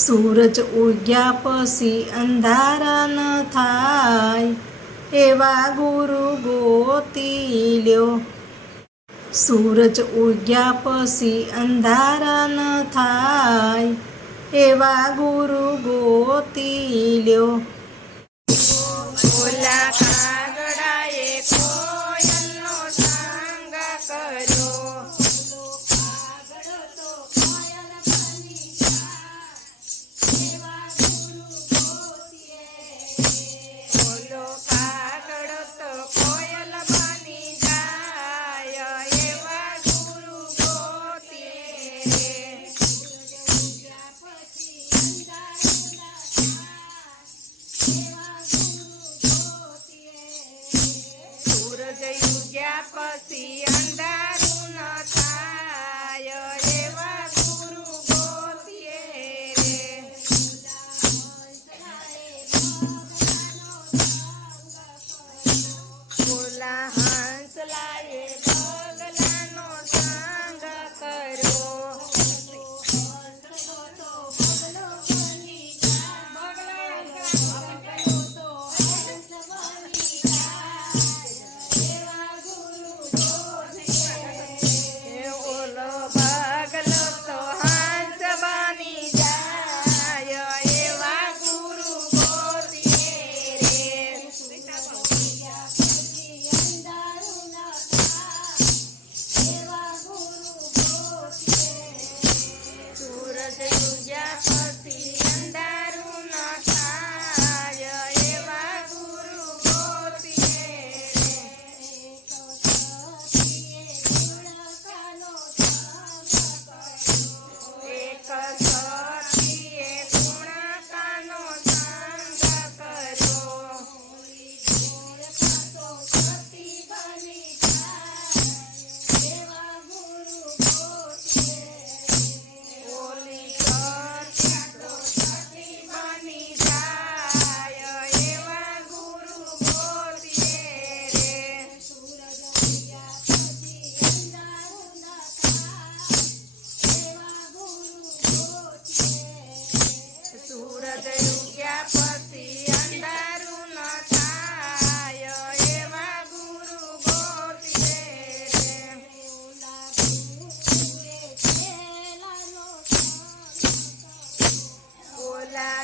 સૂરજ ઉગ્યા પછી અંધારા ન થાય એવા ગુરુ ગોતી લ્યો. સૂરજ ઉગ્યા પછી અંધારા ન થાય એવા ગુરુ ગોતી લ્યો. ઓલા કાગડાએ કોયલનો સંગ કર્યો. ઓલો કાગડો તો કોયલ બની જાય એવા ગુરુ ગોતીએ રે. સૂરજ ઉગ્યા પછી અંધારું ન થાય એવા ગુરુ ગોતીએ રે. ઓલા હંસલાએ બગલાનો સંગ કર્યો. ઓલો બગલો તો હંસ બની જાય એવા ગુરુ ગોતીએ રે. સૂરજ ઉગ્યા પછી અંધારું ન થાય એવા ગુરુ ગોતીએ રે. એક સતીએ ગુણકાનો સંગ કર્યો. ઓલી સતી તો સતી બની જાય એવા ગુરુ ગોતીએ રે. સૂરજ ઉગ્યા પછી અંધારું ન થાય એવા ગુરુ ગોતીએ રે. ઓલા